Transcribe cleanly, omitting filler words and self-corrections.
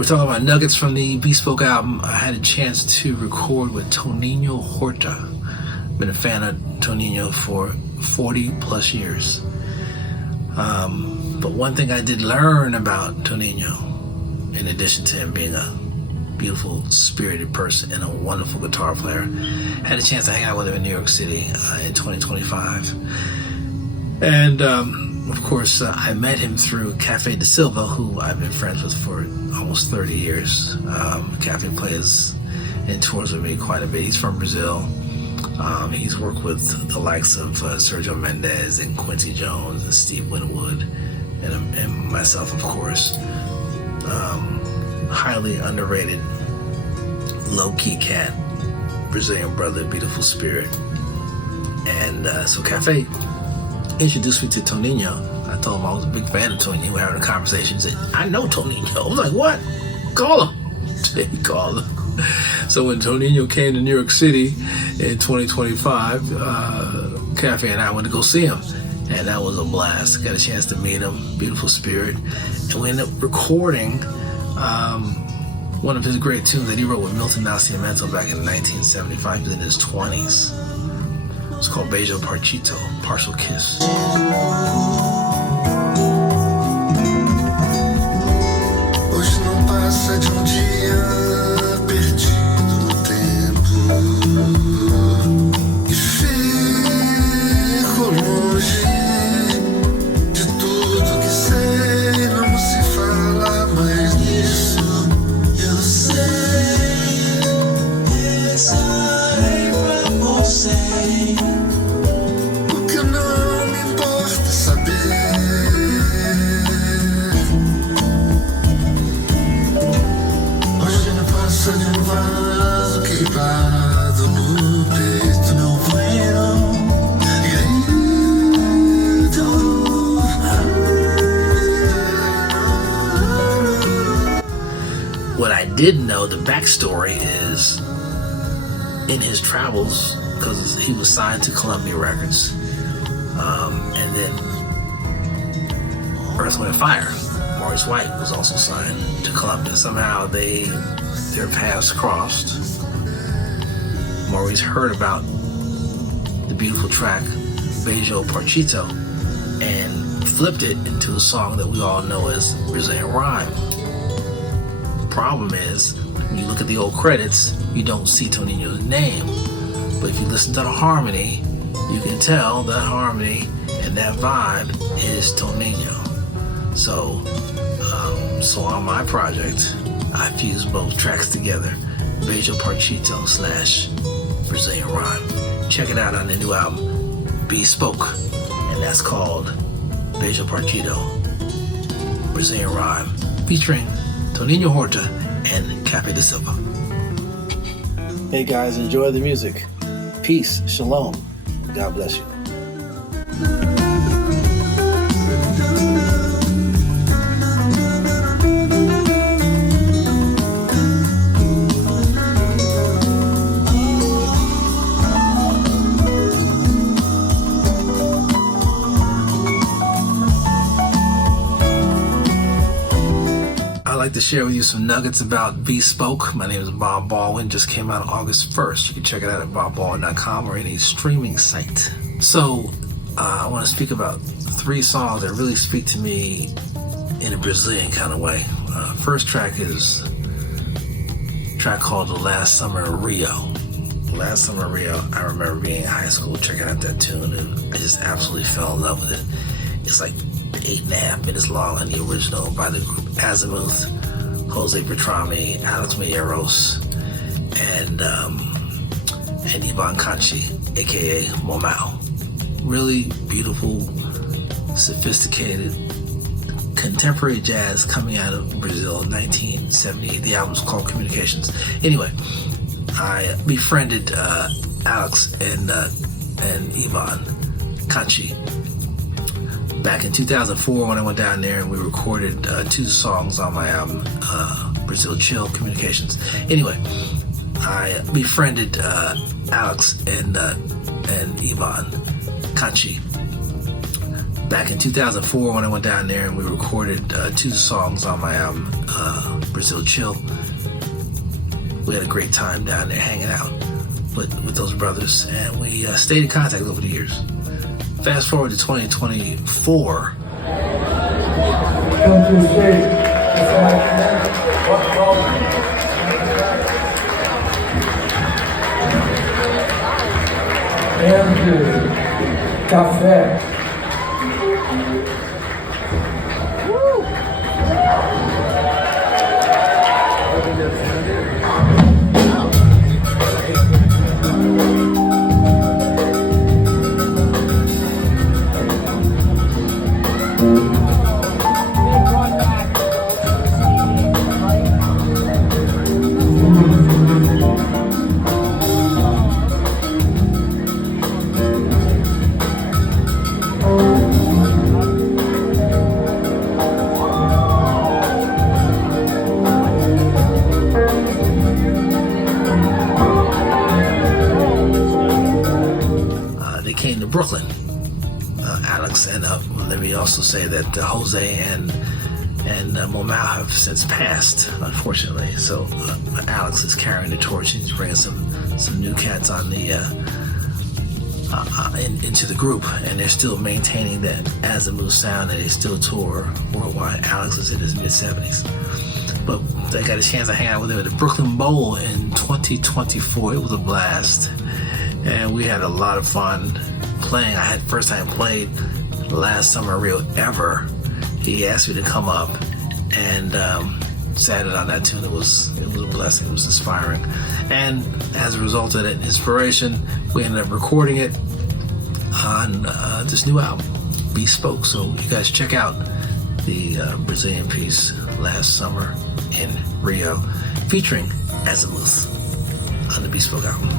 We're talking about nuggets from the BSpoke album. I had a chance to record with Toninho Horta. Been a fan of Toninho for 40 plus years. But one thing I did learn about Toninho, in addition to him being a beautiful, spirited person and a wonderful guitar player, had a chance to hang out with him in New York City in 2025. And of course, I met him through Cafe de Silva, who I've been friends with for almost 30 years. Cafe plays and tours with me quite a bit. He's from Brazil. He's worked with the likes of Sergio Mendes and Quincy Jones and Steve Winwood and myself, of course. Highly underrated, low-key cat, Brazilian brother, beautiful spirit. And so Cafe introduced me to Toninho. I told him I was a big fan of Toninho. We were having a conversation. He said, I know Toninho. I was like, what? Call him. He called him. So when Toninho came to New York City in 2025, Cafe and I went to go see him. And that was a blast. Got a chance to meet him. Beautiful spirit. And we ended up recording one of his great tunes that he wrote with Milton Nascimento back in 1975. He was in his 20s. It's called Beijo Partido, Partial Kiss. Hoje não passa de dia perdido no tempo e fico longe de tudo que sei. Não se fala mais nisso. Eu sei, estarei pra você. What I didn't know, the backstory is in his travels, because he was signed to Columbia Records, and then Earth, Wind & Fire, Maurice White was also signed to Columbia. Somehow their paths crossed. Maurice heard about the beautiful track Beijo Partido and flipped it into a song that we all know as Brazilian Rhyme. Problem is, when you look at the old credits, you don't see Toninho's name. But if you listen to the harmony, you can tell that harmony and that vibe is Toninho. So on my project, I fused both tracks together, Beijo Partido / Brazilian Rhyme. Check it out on the new album, BSpoke, and that's called Beijo Partido, Brazilian Rhyme, featuring Toninho Horta and Cafe de Silva. Hey guys, enjoy the music. Peace, shalom. God bless you. I'd like to share with you some nuggets about BSpoke. My name is Bob Baldwin. Just came out on August 1st. You can check it out at bobbaldwin.com or any streaming site. So I want to speak about 3 songs that really speak to me in a Brazilian kind of way. First track is a track called The Last Summer in Rio. Last Summer in Rio, I remember being in high school checking out that tune, and I just absolutely fell in love with it. It's like 8.5 minutes long on the original by the group Azimuth, Jose Bertrami, Alex Medeiros, and Ivan Kanchi, aka Momau. Really beautiful, sophisticated, contemporary jazz coming out of Brazil in 1978. The album's called Communications. Anyway, I befriended Alex and Ivan Kanchi back in 2004 when I went down there and we recorded 2 songs on my album, Brazil Chill Communications. Anyway, I befriended Alex and Ivan Kanchi back in 2004 when I went down there and we recorded 2 songs on my album, Brazil Chill. We had a great time down there hanging out with those brothers, and we stayed in contact over the years. Fast forward to 2024. Café. Brooklyn. Alex and let me also say that Jose and Momau have since passed, unfortunately. So Alex is carrying the torch and he's bringing some new cats on the into the group, and they're still maintaining that Azimuth sound, and they still tour worldwide. Alex is in his mid-70s. But I got a chance to hang out with him at the Brooklyn Bowl in 2024. It was a blast, and we had a lot of fun playing. I had first time played last summer Rio ever. He asked me to come up and sat it on that tune. It was a blessing. It was inspiring, and as a result of that inspiration, we ended up recording it on this new album, BSpoke. So you guys check out the Brazilian piece Last Summer in Rio, featuring Azimuth on the BSpoke album.